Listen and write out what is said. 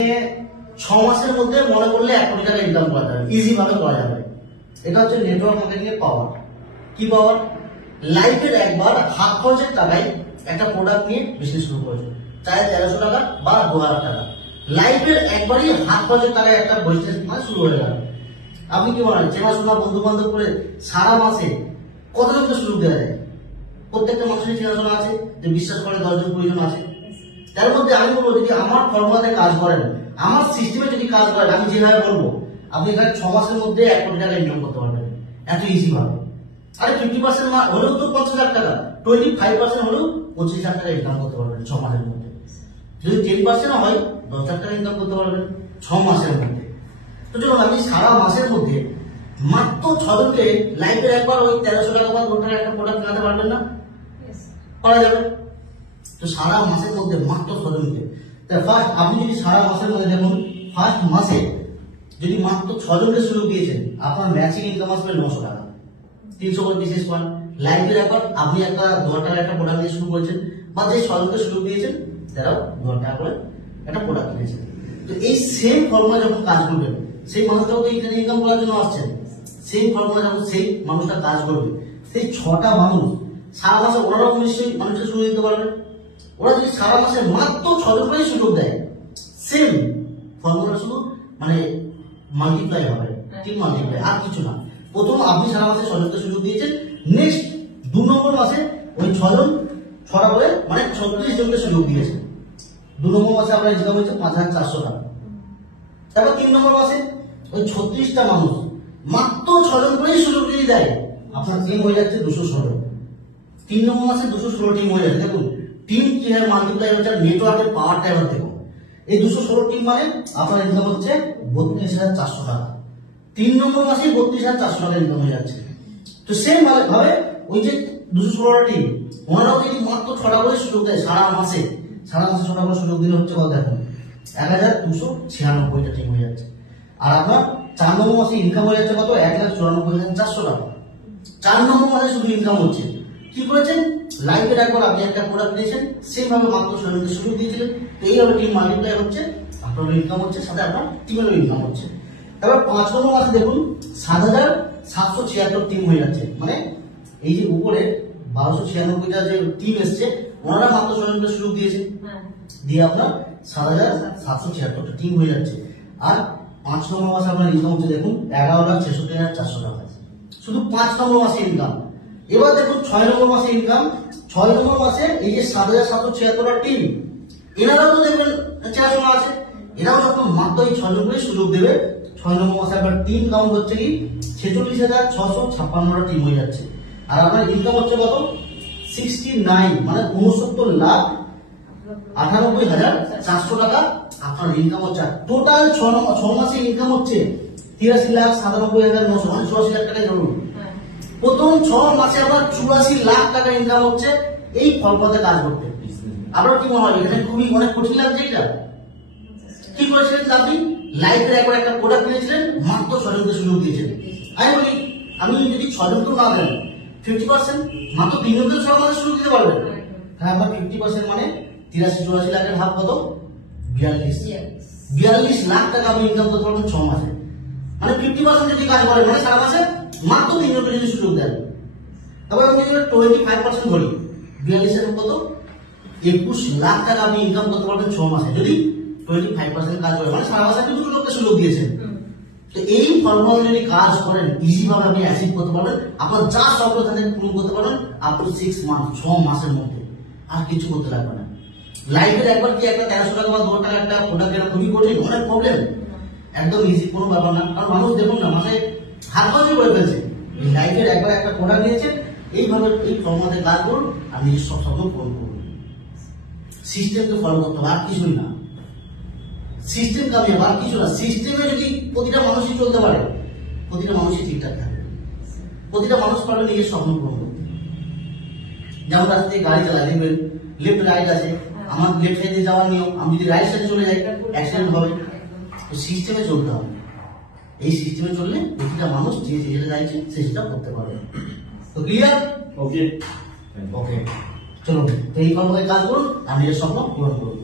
6 মাসের মধ্যে মনে করলে 1 কোটি টাকা ইনকাম করা যাবে, ইজি ভাবে করা যাবে। এটা হচ্ছে নেটওয়ার্ক মার্কেটিং এর পাওয়ার। কি পাওয়ার? লাইফের একবার হাত খরচের টাকায় একটা প্রোডাক্ট নিয়ে বিজনেস শুরু করেছো, চাই 1300 টাকা বা 2000 টাকা, লাইফের একবারই হাত খরচের টাকায় একটা বিজনেস মানে শুরু হয়ে গেল। আপনি কি বলেন, চেনাশোনা বন্ধু বান্ধব করে সারা মাসে কতজনকে সুযোগ দেওয়া যায়? প্রত্যেকটা মানুষের চেনাশোনা আছে, যে বিশ্বাস করে 10 জন 20 জন আছে। তার মধ্যে আমি বলবো, যদি আমার ফর্মুলাতে কাজ করেন, আমার সিস্টেমে যদি কাজ করেন, আমি যেভাবে বলবো, আপনি এখানে 6 মাসের মধ্যে 1 কোটি টাকা ইনকাম করতে পারবেন, এত ইজি ভাবে। আরে 50% হলেও তো 50,000 টাকা, 25% হলেও 25,000 টাকা ইনকাম করতে পারবেন 6 মাসের মধ্যে। যদি 10% হয় 10,000 টাকা ইনকাম করতে পারবেন 6 মাসের মধ্যে। তো চলুন, আপনি সারা মাসের মধ্যে মাত্র 6 জনকে লাইফের একবার ওই 1300 টাকা বা 2 টাকা একটা প্রোডাক্ট কিনাতে পারবেন না? পারা যাবে। তো সারা মাসের মধ্যে মাত্র 6 জনকে, ফার্স্ট আপনি যদি সারা মাসের মধ্যে দেখুন, ফার্স্ট মাসে যদি মাত্র 6 জনকে সুযোগ দিয়েছেন, আপনার ম্যাচিং ইনকাম আসবে 900 টাকা, 300 করে বিশেষ পান। লাইফের একবার আপনি একটা 2000 টাকা একটা প্রোডাক্ট দিয়ে শুরু করেছেন, বা যে 6 জনকে সুযোগ দিয়েছেন তারাও 2000 টাকা করে একটা প্রোডাক্ট কিনেছেন। তো এই সেম ফর্মুলা যখন কাজ করবেন, সেই মানুষটাও তো এখানে ইনকাম করার জন্য আসছেন, সেই ফর্মুলা যখন সেই মানুষটা কাজ করবে, সেই 6টা মানুষ সারা মাসে ওরাও নিশ্চয়ই মানুষের সুযোগ দিতে পারবে। ওরা যদি সারা মাসে মাত্র 6 জন করে সুযোগ দেয়, সেম ফর্মুলা শুধু মানে মাল্টিপ্লাই হবে, ঠিক মাল্টিপ্লাই, আর কিছু না। প্রথম আপনি সারা মাসে 6 জনকে সুযোগ দিয়েছেন, নেক্সট 2 নম্বর মাসে ওই 6 জন 6টা করে মানে 36 জনকে সুযোগ দিয়েছেন। 2 নম্বর মাসে আপনার ইনকাম হচ্ছে 5,400 টাকা। তারপর 3 নম্বর মাসে ওই 36টা মানুষ মাত্র 6 জন করেই সুযোগ দিয়ে দেয়, আপনার টিম হয়ে যাচ্ছে 216। 3 নম্বর মাসে 216 টিম হয়ে যাচ্ছে। দেখুন টিম কিভাবে মাল্টিপ্লাই হচ্ছে, নেটওয়ার্কের পাওয়ারটা এবার দেখুন। এই 216 টিম মানে আপনার ইনকাম হচ্ছে 32,400 টাকা। 3 নম্বর মাসে 32,400 টাকা ইনকাম হয়ে যাচ্ছে। তো সেম ভাবে ওই যে 216 টিম, ওনারাও যদি মাত্র 6টা করে সুযোগ দেয় সারা মাসে 6টা করে সুযোগ দিলে হচ্ছে কত? দেখুন 1,296টা টিম হয়ে যাচ্ছে। আর আপনার 4 নম্বর মাসে ইনকাম হয়ে যাচ্ছে কত? 1,94,400 টাকা। 4 নম্বর মাসে শুধু ইনকাম হচ্ছে। কি করেছেন? লাইফের একবার আপনি একটা প্রোডাক্ট দিয়েছেন, সেম ভাবে মাত্র 6 জনকে সুযোগ দিয়েছিলেন। তো এইভাবে টিম মাল্টিপ্লাই হচ্ছে, আপনার ইনকাম হচ্ছে, সাথে আপনার টিমেরও ইনকাম হচ্ছে। তারপর 5 নম্বর মাসে দেখুন 7,776 টিম হয়ে যাচ্ছে। মানে এই যে উপরে 1296টা যে টিম এসছে, ওনারা মাত্র 6 জনকে সুযোগ দিয়েছে, দিয়ে আপনার 7,776টা টিম হয়ে যাচ্ছে। আর 5 নম্বর মাসে আপনার ইনকাম হচ্ছে দেখুন 11,66,400 টাকা, শুধু 5 নম্বর মাসে ইনকাম। এবার দেখুন 6 নম্বর মাসে ইনকাম। 6 নম্বর মাসে এই যে 7,776টা টিম, এনারাও তো দেখবেন চেনাশোনা আছে, এরাও যখন মাত্র এই 6 জন করে সুযোগ দেবে, 6 নম্বর মাসে আপনার টিম কাউন্ট হচ্ছে কি 46,656টা টিম হয়ে যাচ্ছে। আর আপনার ইনকাম হচ্ছে কত? 69 মানে 69,98,400 টাকা আপনার ইনকাম হচ্ছে। টোটাল 6 মাসে ইনকাম হচ্ছে 83,97,900 মানে 84,000 টাকায় ধরুন। প্রথম 6 মাসে আপনার 84 লাখ টাকা ইনকাম হচ্ছে এই ফলপথে কাজ করতে। আপনার কি মনে হয় এখানে খুবই অনেক কঠিন লাগছে? এটা কি করেছিলেন আপনি? লাইফের একবার একটা প্রোডাক্ট কিনেছিলেন, মাত্র 6 জনকে সুযোগ দিয়েছিলেন। আমি বলি, আমি যদি 6 জনকেও না দেন 50%, মাত্র 3 জনকে 6 মাসে সুযোগ দিতে পারবেন। হ্যাঁ, আপনার 50% মানে 83-84 লাখের হাফ কত? 42 লাখ টাকা আপনি ইনকাম করতে পারবেন 6 মাসে। মানে 50% যদি কাজ করেন, মানে সারা মাসে মাত্র 3 জনকে যদি সুযোগ দেন। তবে আমি যদি 25% ধরি, 42 কত? 21 লাখ টাকা আপনি ইনকাম করতে পারবেন 6 মাসে, যদি 25% কাজ করেন, মানে সারা মাসে আপনি 2 লোককে সুযোগ দিয়েছেন। তো এই ফর্মুলা যদি কাজ করেন, ইজি ভাবে আপনি অ্যাচিভ করতে পারবেন, আপনার যা স্বপ্ন থাকে পূরণ করতে পারবেন আপ টু 6 মান্থ, 6 মাসের মধ্যে। আর কিছু করতে লাগবে না। লাইফের একবার কি একটা 1300 টাকা বা 2 টাকা একটা প্রোডাক্ট কেনা খুবই কঠিন, অনেক প্রবলেম, একদম ইজি কোনো ব্যাপার না। কারণ মানুষ দেখুন না, মাসে হাত খরচই করে ফেলছে। লাইফের একবার একটা প্রোডাক্ট নিয়েছে, এইভাবে এই ফর্মুলাতে কাজ করুন আর নিজের সব স্বপ্ন পূরণ করুন। সিস্টেমকে ফলো করতে হবে, আর কিছুই না। সিস্টেম কামিয়ে আর কিছু না। সিস্টেমে যদি প্রতিটা মানুষই চলতে পারে, প্রতিটা মানুষই ঠিকঠাক থাকে, প্রতিটা মানুষ পারবে নিজের স্বপ্ন পূরণ করতে। যেমন রাস্তা দিয়ে গাড়ি চালায়, দেখবেন লেফট রাইট আছে, আমার লেফট সাইডে যাওয়ার নিয়ম, আমি যদি রাইট সাইডে চলে যাই অ্যাক্সিডেন্ট হবে। তো সিস্টেমে চলতে হবে। এই সিস্টেমে চললে প্রতিটা মানুষ যে যেটা চাইছে সে সেটা করতে পারবে। তো ক্লিয়ার? ওকে ওকে, চলুন তো এই কর্মকে কাজ করুন আর নিজের স্বপ্ন পূরণ করুন।